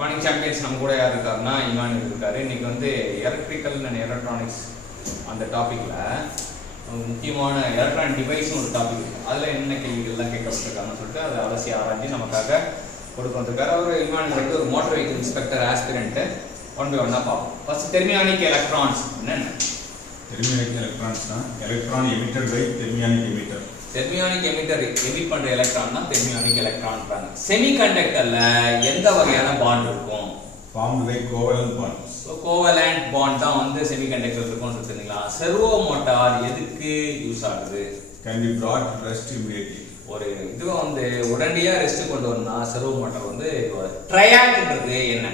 Morning champions நம்ம கூட யார் இருக்காருன்னா இமானுவேல் இருக்காரு. இன்னைக்கு வந்து எலக்ட்ரிக்கல் அண்ட் எலக்ட்ரானிக்ஸ் அந்த டாப்பிக்ல முக்கியமான எலக்ட்ரானிக் டிவைஸ்னு ஒரு டாபிக் இருக்கு. அதில் என்ன கேள்விகள்லாம் கேட்கப்பட்டிருக்காங்கன்னு சொல்லிட்டு அதை அலசி ஆராய்ச்சி நமக்காக கொடுக்க வந்திருக்காரு. அவர் இமானுவேல் வந்து ஒரு motor vehicle inspector aspirant. One by ஒன்னா பார்ப்போம். ஃபர்ஸ்ட் தெர்மியானிக் எலக்ட்ரான்ஸ் என்னென்ன? தெர்மியானிக் எலக்ட்ரான்ஸ்னா electron emitted by thermionic emitter. Thermionic emitter emit பண்ற எலக்ட்ரான் தான் தெர்மியானிக் எலக்ட்ரான்றாங்க. செமிகண்டக்டர்ல எந்த வகையான பாண்ட் இருக்கும்? Formed by covalent bonds. So covalent bond தான் வந்து செமிகண்டக்டர் இருக்கும்னு சொல்லிருந்தீங்களா? செர்வோ மோட்டார் எதுக்கு யூஸ் ஆகுது? Can be brought to rest immediately. ஒரு இதுவை வந்து உடனடியா ரெஸ்ட் கொண்டு வரணும்னா செர்வோ மோட்டார் வந்து ட்ரையாக்ன்றது என்ன?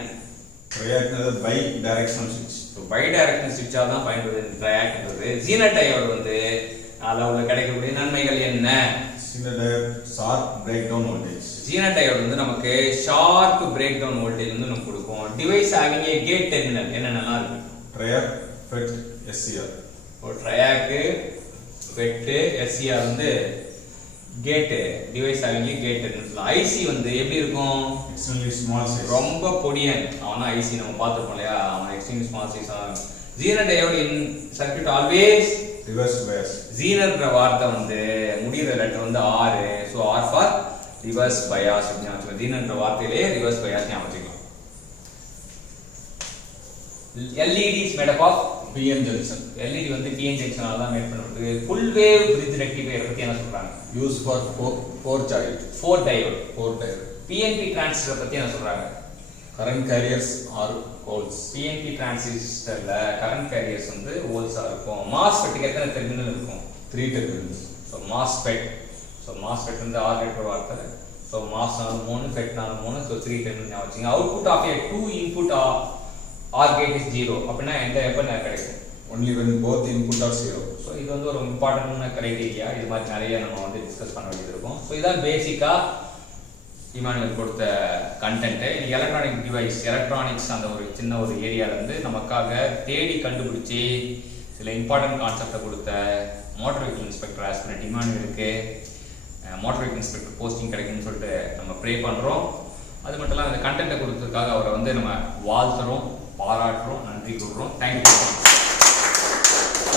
ட்ரையாக்ன்றது பை டைரக்ஷனல் சுவிட்ச். ஸோ பை டைரக்ஷனல் சுவிட்சா தான் பயன்படுது ட்ரையாக்ன்றது. ஜீனர் டயோடு வந்து அளவுல கிடைக்கக்கூடிய நன்மைகள் என்ன? Zener diode sharp breakdown voltage. Zener diode வந்து நமக்கு ஷார்ப் பிரேக் டவுன் வோல்டேஜ் வந்து நமக்கு கொடுக்கும். Device having a gate terminal என்னென்னலாம் இருக்கு? Triac, FET, SCR. ஒரு ட்ரையாக், ஃபெட், எஸ்சிஆர் வந்து gate device having a gate terminal சொல்லலாம். ஐசி வந்து எப்படி இருக்கும்? Extremely small size. ரொம்ப பொடியன். அவனா ஐசி நம்ம பார்த்துருப்போம் இல்லையா? அவன் extremely small size. Zener diode in circuit always reverse bias. ஜீனர்ன்ற வார்த்தை வந்து முடிகிற லெட்டர் வந்து R. So R for reverse bias அப்படின்னு வச்சுக்கோங்க. ஜீனர்ன்ற வார்த்தையிலே ரிவர்ஸ் பயாஸ் ஞாபகம் வச்சுக்கலாம். LED is made up of PN junction. LED வந்து பிஎன் ஜங்ஷனால தான் மேட் பண்ணப்படுது. ஃபுல் வேவ் பிரிட்ஜ் ரெக்டிஃபையர் பத்தி என்ன சொல்றாங்க? Use for four charge. Four diode. Four tyre. PNP transistor பத்தி என்ன சொல்றாங்க? Current carriers are holes. PNP டிரான்சிஸ்டர்ல கரண்ட் கேரியர்ஸ் வந்து ஹோல்ஸா இருக்கும். மாஸ்ஃபெட்டுக்கு எத்தனை டெர்மினல் இருக்கும்? 3 terminals. So MOSFET. So MOSFET வந்து ஆர் லெட்டர் வார்த்தை. So MOS 3, FET 3. So 3 terminal ஞாபகம் வச்சுங்க. Output of a 2 input OR gate is 0. அப்படின்னா எந்த எப்போ கிடைக்கும்? Only when both input are 0. So இது வந்து ஒரு இம்பார்ட்டன்டான கிரைட்டீரியா. இது மாதிரி நிறைய நம்ம வந்து டிஸ்கஸ் பண்ண வேண்டியது இருக்கும். ஸோ இதான் பேசிக்கா இமானுவேல் கொடுத்த கண்டென்ட்டு. எலக்ட்ரானிக் டிவைஸ், எலக்ட்ரானிக்ஸ் அந்த ஒரு சின்ன ஒரு ஏரியாவிலேருந்து நமக்காக தேடி கண்டுபிடிச்சி சில இம்பார்ட்டன்ட் கான்செப்டை கொடுத்த மோட்டார் வெஹிக்கிள் இன்ஸ்பெக்டர் ஆஸ்பிரண்ட் இமானுவேலுக்கு மோட்டார் வெஹிக்கிள் இன்ஸ்பெக்டர் போஸ்டிங் கிடைக்கும்னு சொல்லிட்டு நம்ம ப்ரே பண்ணுறோம். அது மட்டும் இல்லாமல் இந்த கண்டென்ட்டை கொடுத்ததுக்காக அவரை வந்து நம்ம வாழ்த்துறோம், பாராட்டுறோம், நன்றி கூறுறோம். தேங்க்யூ.